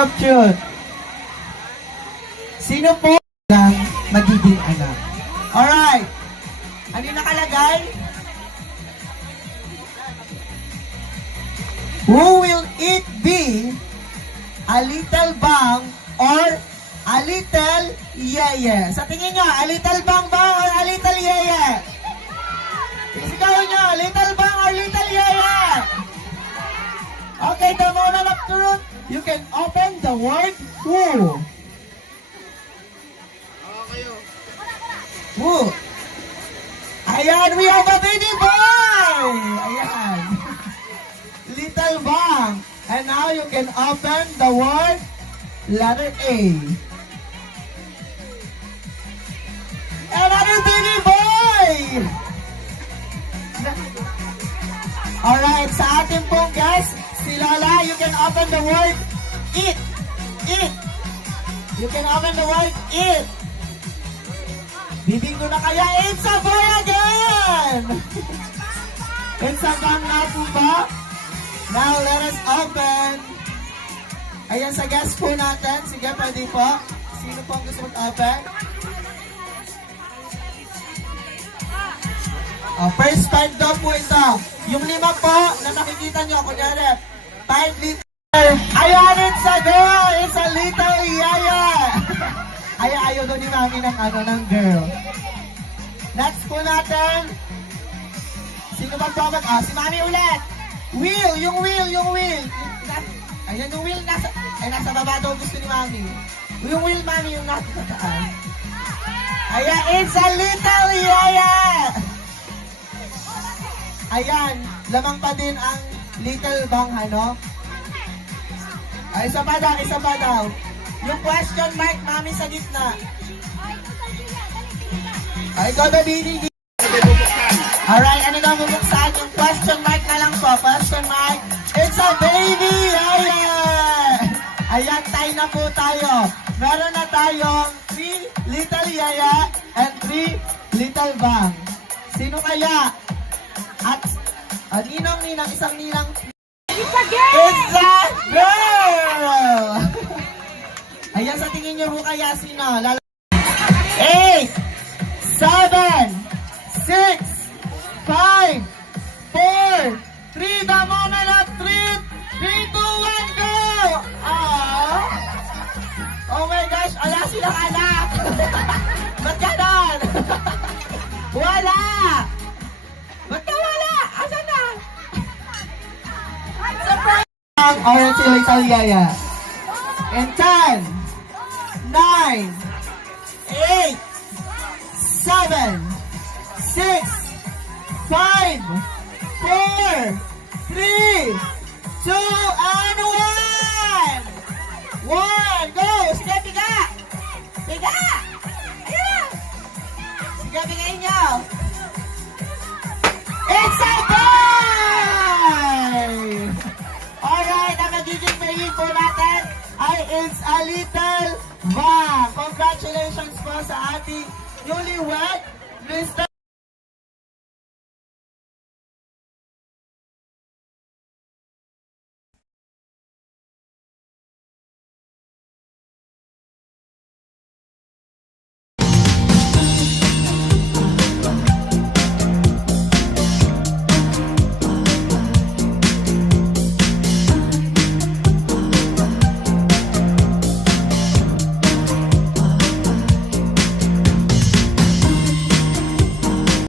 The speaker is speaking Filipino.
Of truth. Sino po ang magiging anak? Alright. Ano yung nakalagay? Who will it be? A little bang or a little yeye? Sa tingin nyo, a little bang ba or a little yeye? Isigaw nyo, little bang or little yeye? Okay, the moment of truth. You can open the word who. Who? Ayan, we have a baby boy! Ayan. Little bang. And now you can open the word letter A. Another baby boy! Alright, sa ating pong guest, si Lola, you can open the word eat. Eat. You can open the word eat. Bibingo na kaya, it's a boy again! It's a bang na po ba? Now, let us open. Ayan sa guest po natin. Sige, pwede po. Sino po ang gusto mag-open? First 5 daw po ito. Yung 5 po na nakikita nyo, kunyari, 5 liter. Ayan, it's a girl! It's a little yaya! Ayaw doon ni mami ng girl. Next po natin. Sino bang babag? Si mami ulit. Wheel, yung wheel. Ayan, yung wheel nasa baba daw gusto ni mami. Yung wheel, mami, yung nasa taas. Ayan, it's a little yaya! Ayan, lamang pa din ang little bang, ano? Ay, isa pa daw. Yung question mark, mami, sa gitna. Ay, go the baby. Alright, ano daw bubuksan? Yung question mark na lang po. Question mark. It's a baby! Ayan, tie na po tayo. Meron na tayong 3 little yaya and 3 little bang. Sino kaya? At ninang, isang ninang. It's a girl! It's a girl! Ayan, sa tingin nyo ho kaya sino? 8, 7, 6, 5, 4, 3, the moment of truth. 3, 2, 1, go! Oh my gosh, ala silang anak! Ba't ganon? Wala! Ba't ka wala? Asan na? Ang orange little yaya. In 10, 9, 8, 7, 6, 5, 4, 3, 2, and 1! 1, go! Sige, piga! Piga! Ayan! Sige, pigain nyo! It's a boy! Alright, ang magiging mayin po natin ay it's a little bang. Congratulations po sa ating newlywed, Mr.